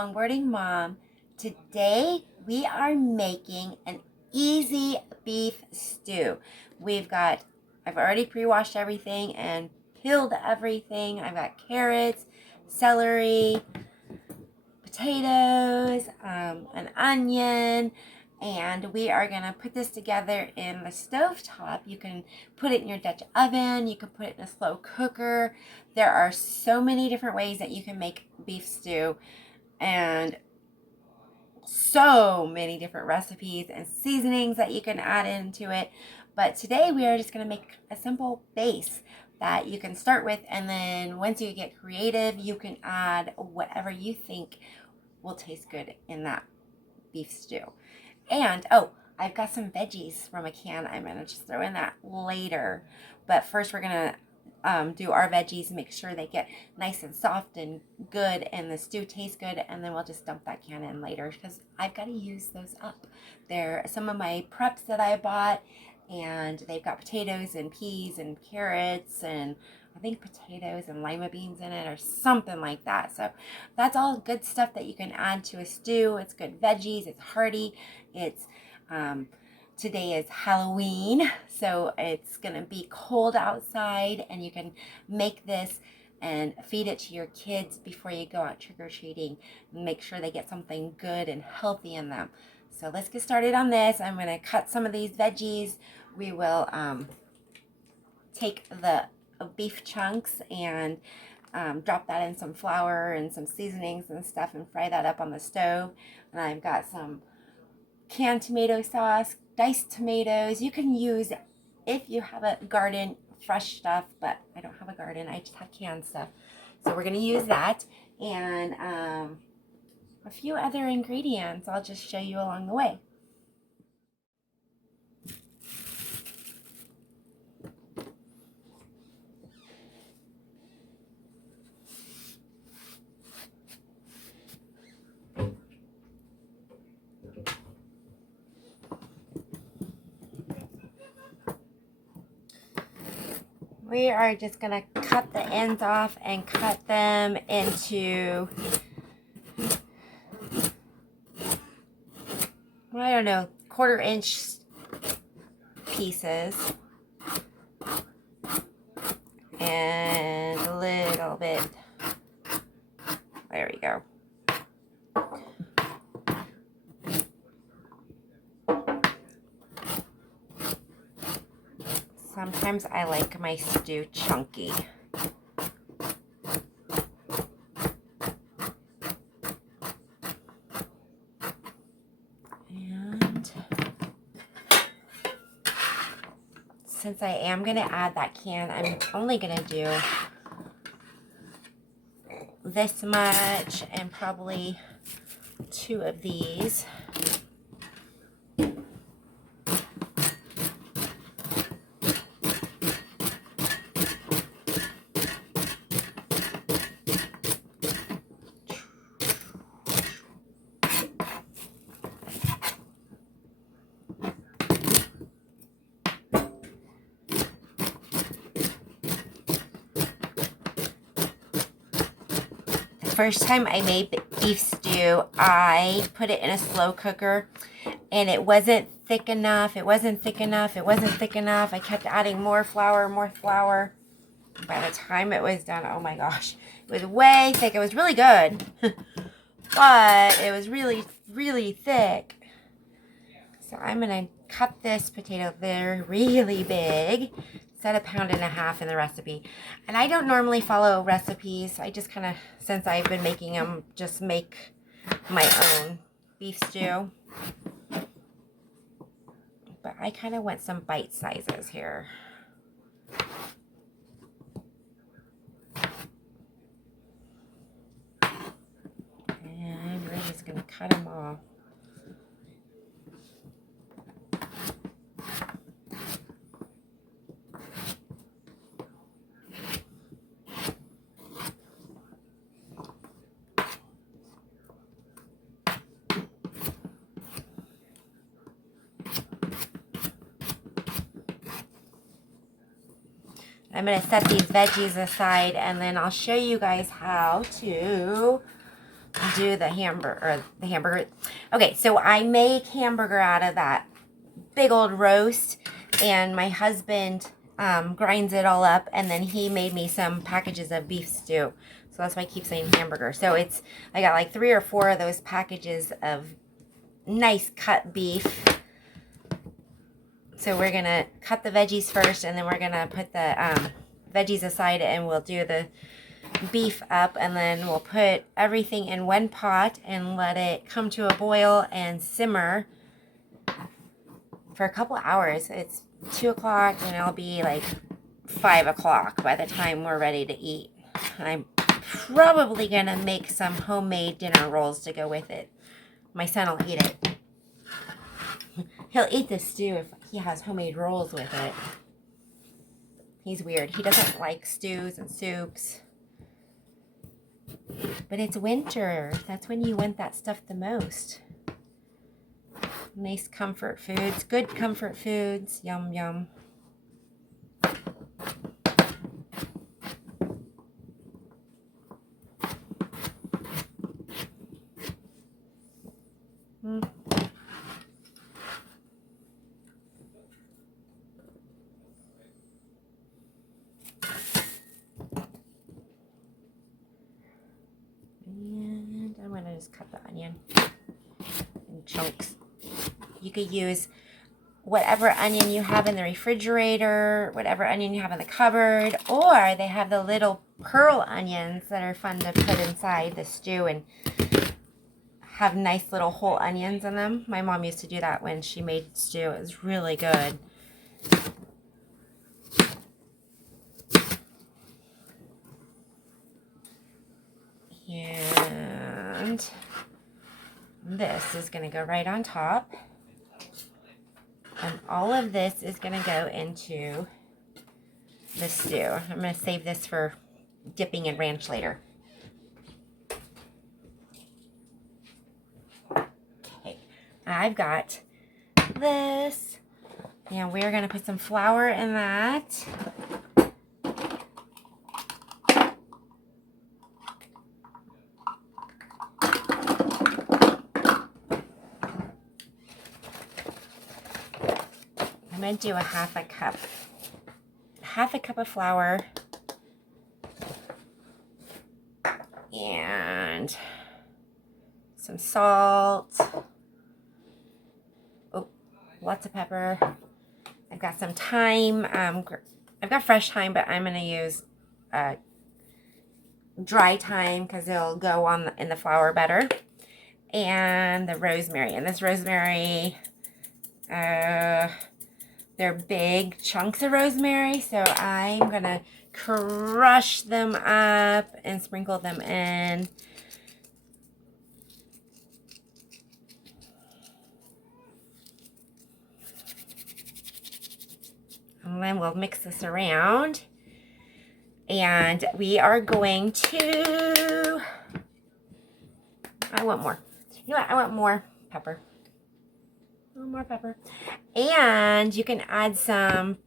Longboarding Mom. Today we are making an easy beef stew. I've already pre-washed everything and peeled everything. I've got carrots, celery, potatoes, an onion, and we are going to put this together in the stovetop. You can put it in your Dutch oven, you can put it in a slow cooker. There are so many different ways that you can make beef stew, and so many different recipes and seasonings that you can add into it. But today we are just going to make a simple base that you can start with, and then once you get creative, you can add whatever you think will taste good in that beef stew. And I've got some veggies from a can. I'm gonna just throw in that later, but first we're gonna do our veggies and make sure they get nice and soft and good and the stew tastes good, and then we'll just dump that can in later because I've got to use those up. They're some of my preps that I bought, and they've got potatoes and peas and carrots and I think potatoes and lima beans in it or something like that. So that's all good stuff that you can add to a stew. It's good veggies. It's hearty. It's today is Halloween, so it's gonna be cold outside, and you can make this and feed it to your kids before you go out trick-or-treating. Make sure they get something good and healthy in them. So let's get started on this. I'm gonna cut some of these veggies. We will take the beef chunks and drop that in some flour and some seasonings and stuff and fry that up on the stove. And I've got some canned tomato sauce, diced tomatoes. You can use, if you have a garden, fresh stuff, but I don't have a garden. I just have canned stuff. So we're going to use that and a few other ingredients. I'll just show you along the way. We are just going to cut the ends off and cut them into, I don't know, 1/4 inch pieces. And a little bit, there we go. Sometimes I like my stew chunky. And since I am going to add that can, I'm only going to do this much and probably 2 of these. First time I made beef stew, I put it in a slow cooker and it wasn't thick enough. It wasn't thick enough. It wasn't thick enough. I kept adding more flour, more flour. By the time it was done, oh my gosh, it was way thick. It was really good, but it was really, really thick. So I'm going to cut this potato there really big. Said 1.5 pounds in the recipe. And I don't normally follow recipes. I just kind of, since I've been making them, just make my own beef stew. But I kind of want some bite sizes here. And we're just going to cut them off. I'm going to set these veggies aside, and then I'll show you guys how to do the hamburger. Okay, so I make hamburger out of that big old roast, and my husband grinds it all up, and then he made me some packages of beef stew. So that's why I keep saying hamburger. So I got like 3 or 4 of those packages of nice cut beef. So we're gonna cut the veggies first, and then we're gonna put the veggies aside, and we'll do the beef up, and then we'll put everything in one pot and let it come to a boil and simmer for a couple hours. It's 2 o'clock, and it'll be like 5 o'clock by the time we're ready to eat. I'm probably gonna make some homemade dinner rolls to go with it. My son will eat it. He'll eat the stew if he has homemade rolls with it. He's weird. He doesn't like stews and soups. But it's winter. That's when you want that stuff the most. Nice comfort foods. Good comfort foods. Yum, yum. And I'm going to just cut the onion in chunks. You could use whatever onion you have in the refrigerator, whatever onion you have in the cupboard, or they have the little pearl onions that are fun to put inside the stew and have nice little whole onions in them. My mom used to do that when she made stew. It was really good. And this is going to go right on top. And all of this is going to go into the stew. I'm going to save this for dipping in ranch later. Okay, I've got this. And we're going to put some flour in that. I'm going to do a half a cup of flour, and some salt. Oh, lots of pepper. I've got some thyme. I've got fresh thyme, but I'm going to use dry thyme because it'll go on in the flour better. And the rosemary. And this rosemary, they're big chunks of rosemary, so I'm going to crush them up and sprinkle them in. And then we'll mix this around. And we are going to... I want more. You know what? I want more pepper. More pepper. And you can add some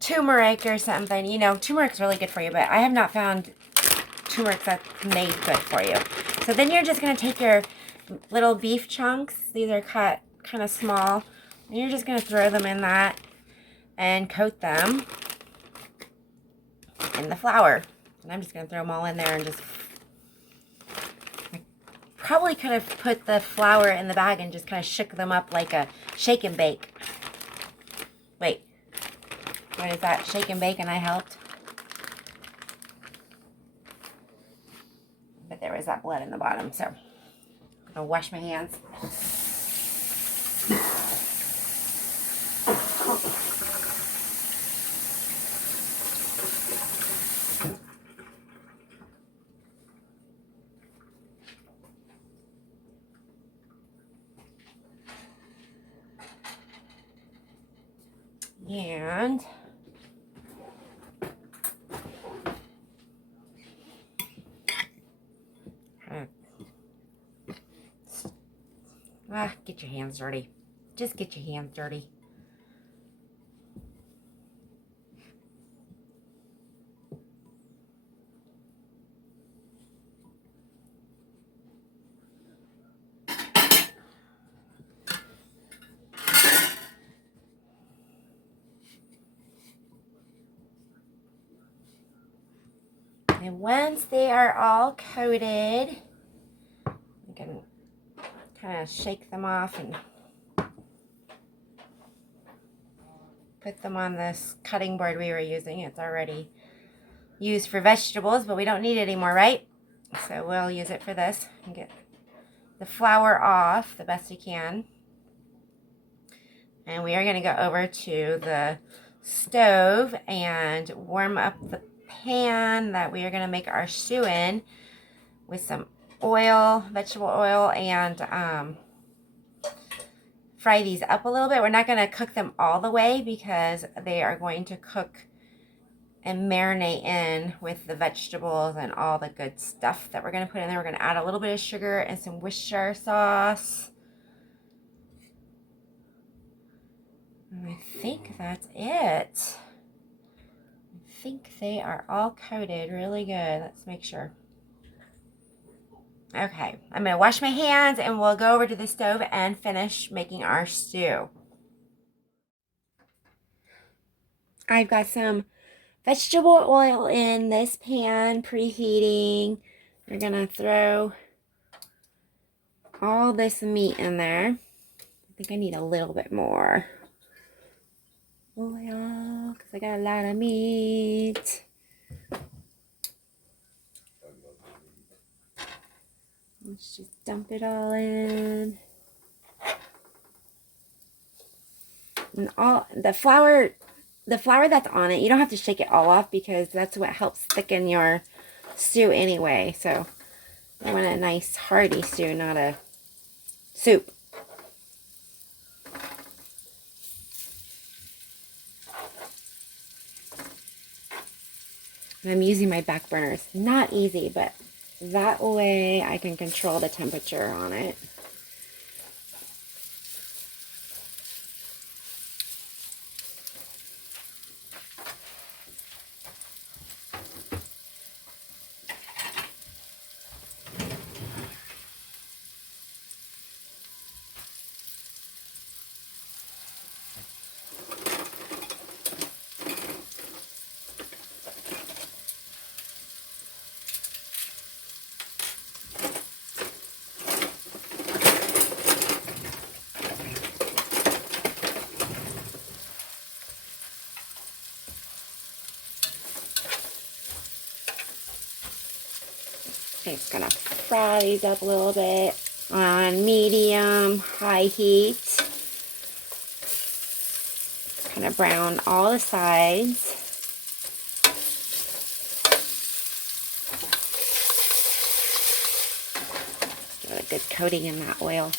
turmeric or something. You know, turmeric's really good for you, but I have not found turmeric that's made good for you. So then you're just going to take your little beef chunks. These are cut kind of small. And you're just going to throw them in that and coat them in the flour. And I'm just going to throw them all in there and just... Probably could have put the flour in the bag and just kind of shook them up like a shake and bake. Wait, what is that? Shake and bake, and I helped? But there was that blood in the bottom, so I'm gonna wash my hands. And get your hands dirty. Just get your hands dirty. And once they are all coated, you can kind of shake them off and put them on this cutting board we were using. It's already used for vegetables, but we don't need it anymore, right? So we'll use it for this and get the flour off the best we can. And we are going to go over to the stove and warm up the pan that we are going to make our stew in with some oil, vegetable oil, and fry these up a little bit. We're not going to cook them all the way because they are going to cook and marinate in with the vegetables and all the good stuff that we're going to put in there. We're going to add a little bit of sugar and some Worcestershire sauce. And I think that's it. I think they are all coated really good. Let's make sure. Okay, I'm going to wash my hands and we'll go over to the stove and finish making our stew. I've got some vegetable oil in this pan, preheating. We're going to throw all this meat in there. I think I need a little bit more oil because I got a lot of meat. Let's just dump it all in. And all the flour that's on it, you don't have to shake it all off because that's what helps thicken your stew anyway. So I want a nice hearty stew, not a soup. And I'm using my back burners. Not easy, but that way I can control the temperature on it. I'm just gonna fry these up a little bit on medium, high heat. Kind of brown all the sides. Give it a good coating in that oil.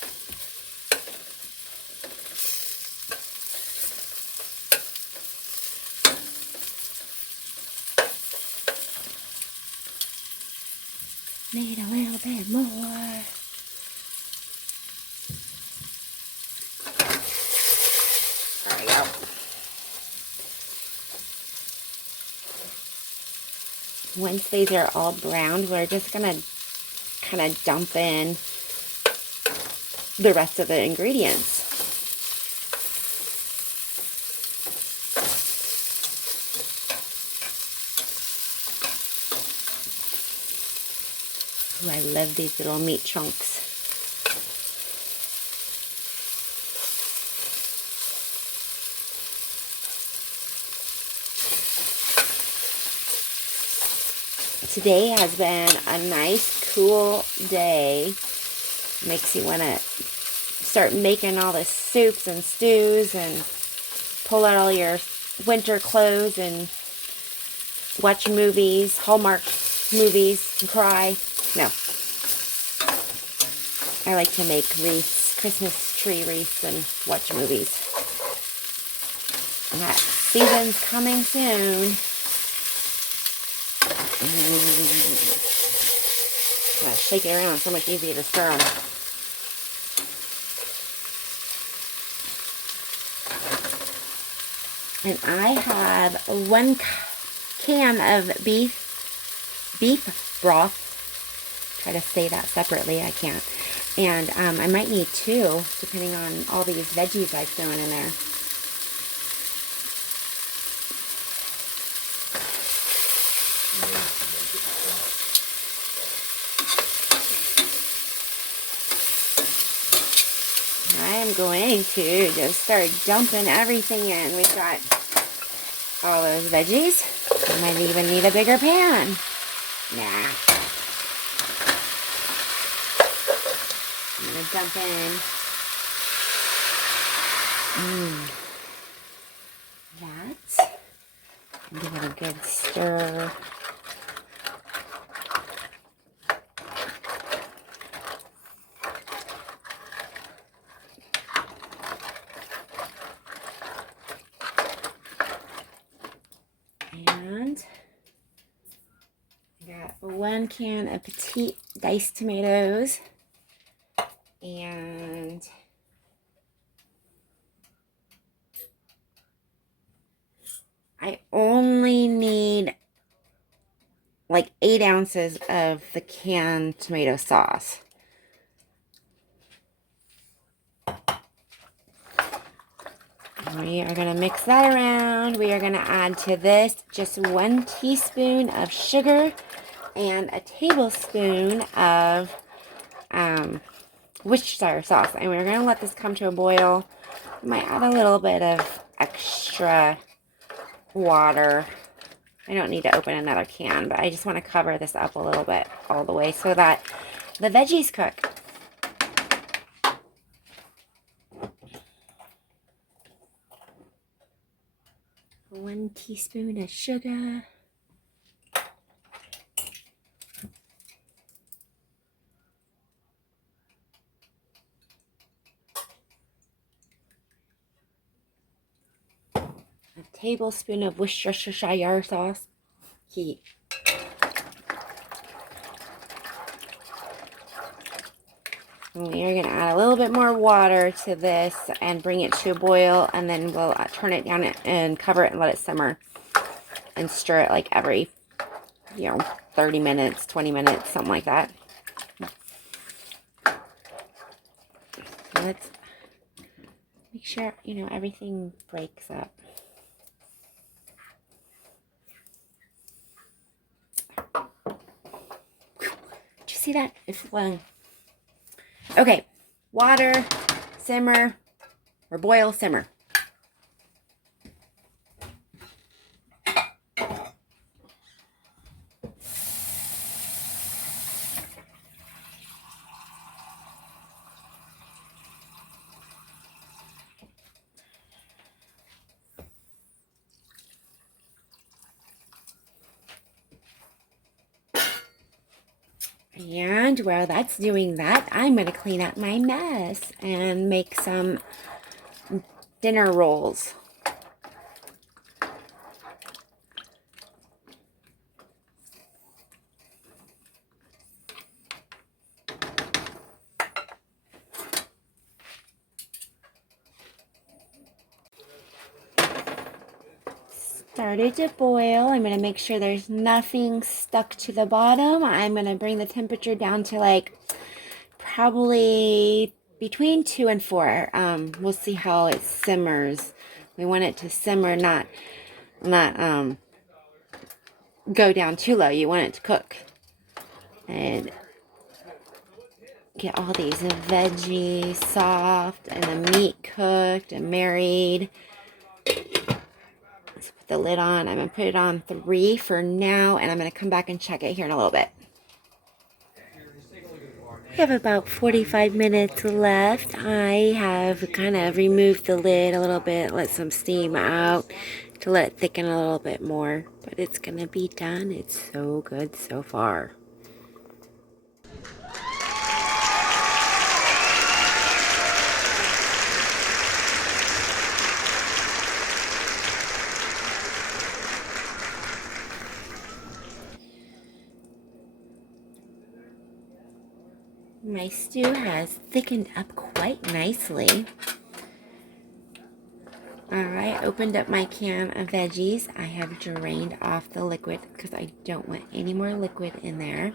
Need a little bit more. There we go. Once these are all browned, we're just gonna kind of dump in the rest of the ingredients. Ooh, I love these little meat chunks. Today has been a nice, cool day. Makes you want to start making all the soups and stews and pull out all your winter clothes and watch movies, Hallmark movies, and cry. No. I like to make wreaths, Christmas tree wreaths, and watch movies. And that season's coming soon. Shake it around, it's so much easier to stir them. And I have 1 can of beef broth. Try to say that separately, I can't. And I might need 2, depending on all these veggies I've thrown in there. I'm going to just start dumping everything in. We've got all those veggies. I might even need a bigger pan. Nah. I'm going to dump in that. Give it a good stir. And I got 1 can of petite diced tomatoes. And I only need like 8 ounces of the canned tomato sauce. We are going to mix that around. We are going to add to this just 1 teaspoon of sugar and a tablespoon of Worcestershire sauce. And we're going to let this come to a boil. I might add a little bit of extra water. I don't need to open another can, but I just want to cover this up a little bit all the way so that the veggies cook. One teaspoon of sugar. A tablespoon of Worcestershire sauce. We are going to add a little bit more water to this and bring it to a boil, and then we'll turn it down and cover it and let it simmer and stir it like every 30 minutes, 20 minutes, something like that. Let's make sure everything breaks up. Did you see that? It flung. Okay, water, simmer, or boil, simmer. And while that's doing that, I'm going to clean up my mess and make some dinner rolls. Started to boil. I'm going to make sure there's nothing stuck to the bottom. I'm going to bring the temperature down to like probably between 2 and 4. We'll see how it simmers. We want it to simmer, not go down too low. You want it to cook and get all these veggies soft and the meat cooked and married. Let's put the lid on. I'm going to put it on 3 for now, and I'm going to come back and check it here in a little bit. We have about 45 minutes left. I have kind of removed the lid a little bit, let some steam out to let it thicken a little bit more. But it's going to be done. It's so good so far. My stew has thickened up quite nicely. Alright, opened up my can of veggies. I have drained off the liquid because I don't want any more liquid in there.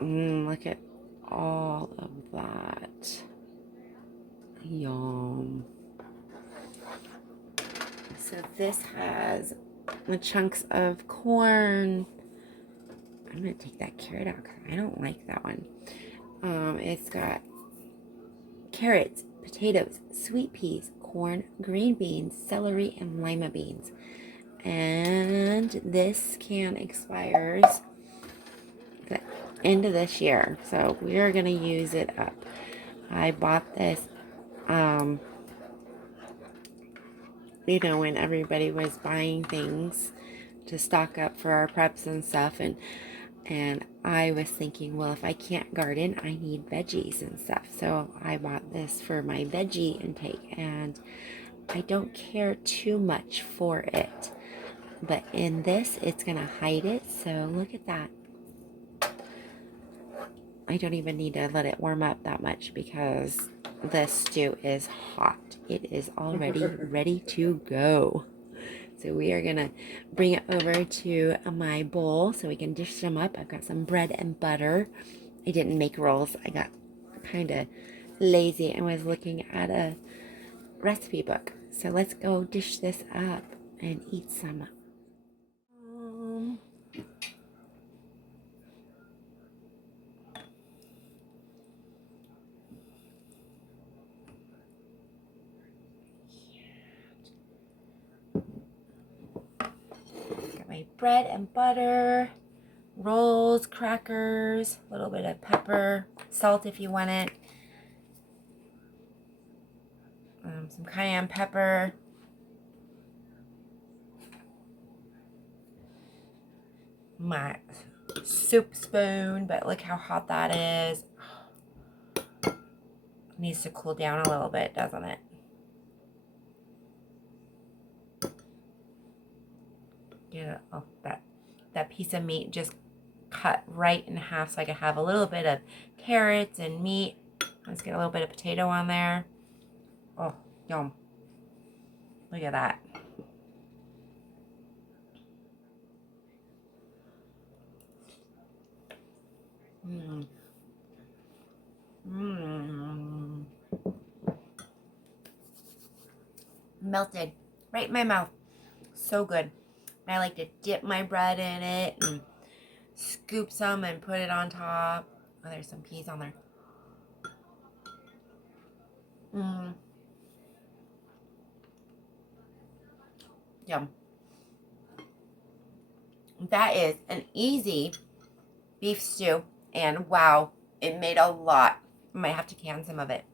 Look at all of that. Yum. So this has the chunks of corn. I'm going to take that carrot out because I don't like that one. It's got carrots, potatoes, sweet peas, corn, green beans, celery, and lima beans. And this can expires the end of this year, so we are going to use it up. I bought this, when everybody was buying things to stock up for our preps and stuff, and I was thinking, well, if I can't garden, I need veggies and stuff. So I bought this for my veggie intake, and I don't care too much for it. But in this, it's going to hide it. So look at that. I don't even need to let it warm up that much because the stew is hot. It is already ready to go. So we are going to bring it over to my bowl so we can dish them up. I've got some bread and butter. I didn't make rolls. I got kind of lazy and was looking at a recipe book. So let's go dish this up and eat some. Got my bread and butter, rolls, crackers, a little bit of pepper, salt if you want it, some cayenne pepper, my soup spoon, but look how hot that is. It needs to cool down a little bit, doesn't it? Get it, oh, that piece of meat just cut right in half so I can have a little bit of carrots and meat. Let's get a little bit of potato on there. Oh, yum. Look at that. Mmm. Mmm. Melted right in my mouth. So good. I like to dip my bread in it and scoop some and put it on top. Oh, there's some peas on there. Mmm. Yum. That is an easy beef stew, and wow, it made a lot. I might have to can some of it.